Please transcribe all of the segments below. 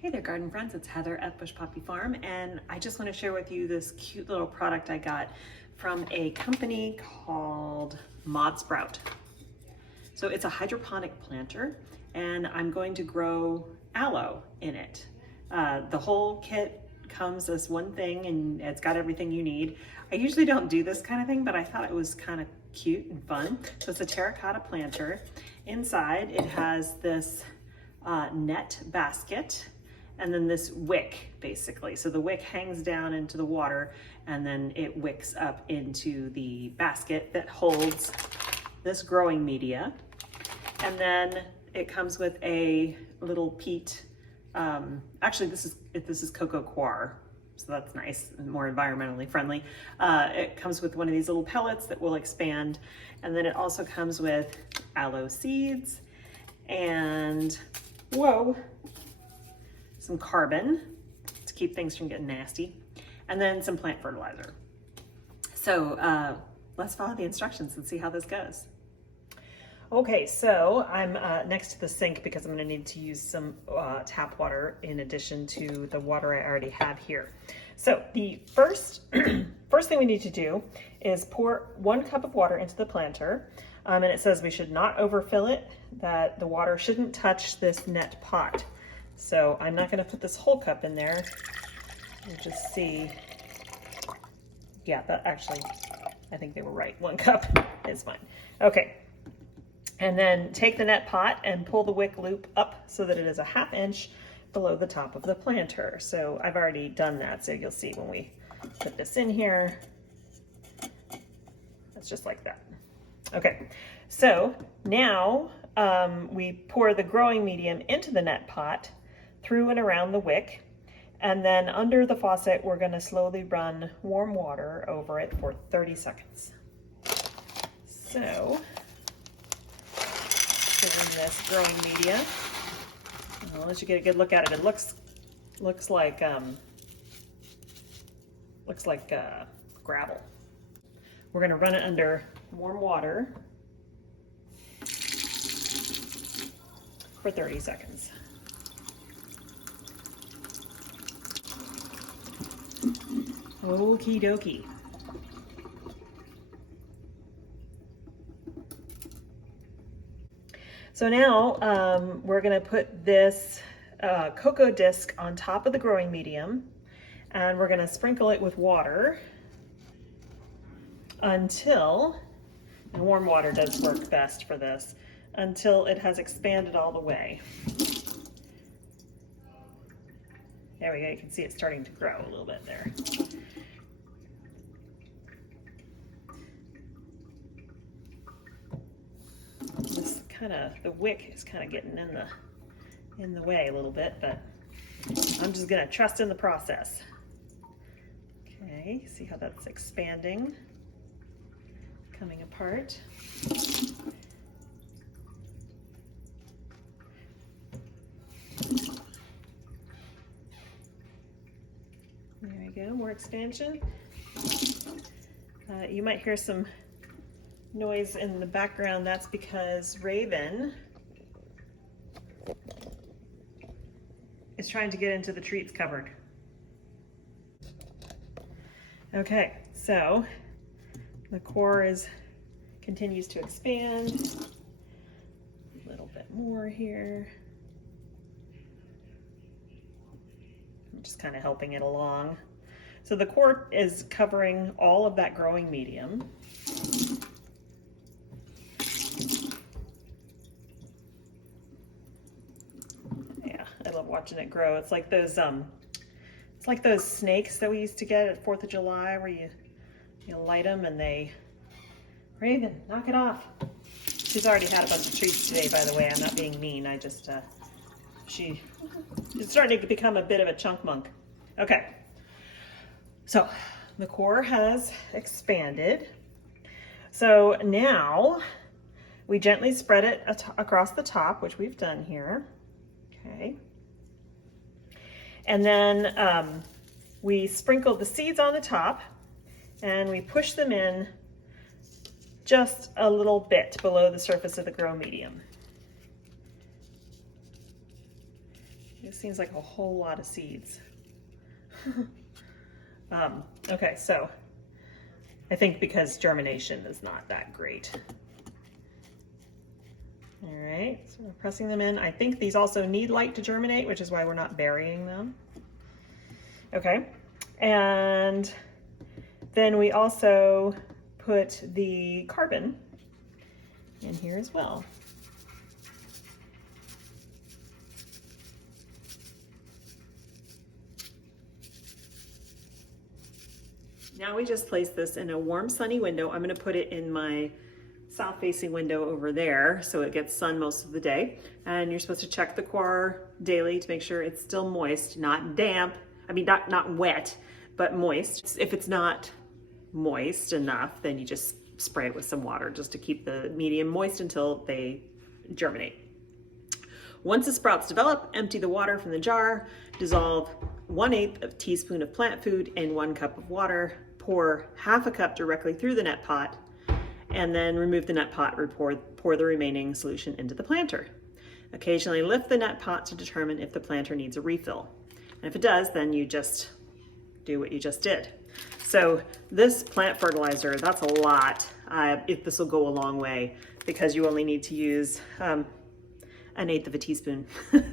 Hey there, garden friends. It's Heather at Bush Poppy Farm, and I just want to share with you this cute little product I got from a company called Mod Sprout. So it's a hydroponic planter, and I'm going to grow aloe in it. The whole kit comes as one thing, and it's got everything you need. I usually don't do this kind of thing, but I thought it was kind of cute and fun. So it's a terracotta planter. Inside, it has this net basket, and then this wick, basically. So the wick hangs down into the water, and then it wicks up into the basket that holds this growing media. And then it comes with a little peat. Actually, this is cocoa coir, so that's nice and more environmentally friendly. It comes with one of these little pellets that will expand, and then it also comes with aloe seeds and, whoa, some carbon to keep things from getting nasty, and then some plant fertilizer. So let's follow the instructions and see how this goes. Okay, so I'm next to the sink because I'm going to need to use some tap water in addition to the water I already have here. So the first thing we need to do is pour 1 cup of water into the planter, and it says we should not overfill it, that the water shouldn't touch this net pot. So I'm not going to put this whole cup in there. We'll just see. Yeah, that actually, I think they were right. 1 cup is fine. Okay. And then take the net pot and pull the wick loop up so that it is a 1/2 inch below the top of the planter. So I've already done that. So you'll see when we put this in here, it's just like that. Okay. So now we pour the growing medium into the net pot, through and around the wick, and then under the faucet we're going to slowly run warm water over it for 30 seconds. So in this growing media, I'll let you get a good look at it. It looks like gravel. We're going to run it under warm water for 30 seconds. Okie dokie. So now we're going to put this cocoa disc on top of the growing medium, and we're going to sprinkle it with water until, and warm water does work best for this, until it has expanded all the way. There we go, you can see it starting to grow a little bit there. This the wick is kind of getting in the way a little bit, but I'm just gonna trust in the process. Okay, see how that's expanding, coming apart. There we go, more expansion. You might hear some noise in the background. That's because Raven is trying to get into the treats cupboard. Okay, so the core continues to expand. A little bit more here. I'm just kind of helping it along. So the core is covering all of that growing medium. I love watching it grow. It's like those snakes that we used to get at 4th of July where you light them and they, Raven, knock it off. She's already had a bunch of treats today, by the way. I'm not being mean. I just, it's starting to become a bit of a chunk monk. Okay. So the core has expanded. So now we gently spread it across the top, which we've done here. Okay. And then we sprinkle the seeds on the top, and we push them in just a little bit below the surface of the grow medium. It seems like a whole lot of seeds. Okay, so I think because germination is not that great. All right, so we're pressing them in. I think these also need light to germinate, which is why we're not burying them. Okay, and then we also put the carbon in here as well. Now we just place this in a warm, sunny window. I'm going to put it in my south-facing window over there so it gets sun most of the day. And you're supposed to check the coir daily to make sure it's still moist, not damp. I mean, not wet, but moist. If it's not moist enough, then you just spray it with some water just to keep the medium moist until they germinate. Once the sprouts develop, empty the water from the jar, dissolve 1/8 of a teaspoon of plant food in 1 cup of water, pour 1/2 cup directly through the net pot, and then remove the net pot and pour the remaining solution into the planter. Occasionally lift the net pot to determine if the planter needs a refill. And if it does, then you just do what you just did. So this plant fertilizer, that's a lot. This will go a long way because you only need to use 1/8 of a teaspoon.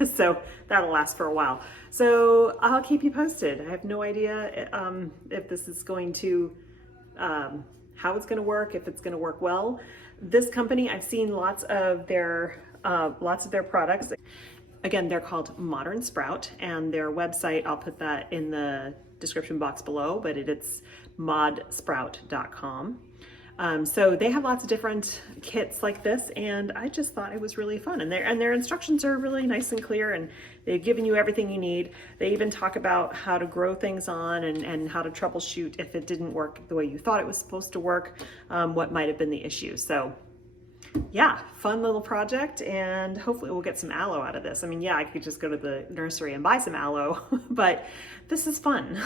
So that'll last for a while. So I'll keep you posted. I have no idea if this is going to, how it's going to work, if it's going to work well. This company, I've seen lots of their products. Again, they're called Modern Sprout, and their website, I'll put that in the description box below, but it's modsprout.com. So they have lots of different kits like this, and I just thought it was really fun. And their instructions are really nice and clear, and they've given you everything you need. They even talk about how to grow things on and how to troubleshoot if it didn't work the way you thought it was supposed to work, what might have been the issue. So yeah, fun little project, and hopefully we'll get some aloe out of this. I mean, yeah, I could just go to the nursery and buy some aloe, but this is fun.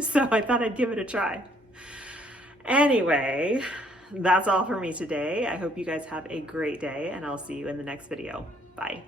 So I thought I'd give it a try. Anyway, that's all for me today. I hope you guys have a great day, and I'll see you in the next video. Bye.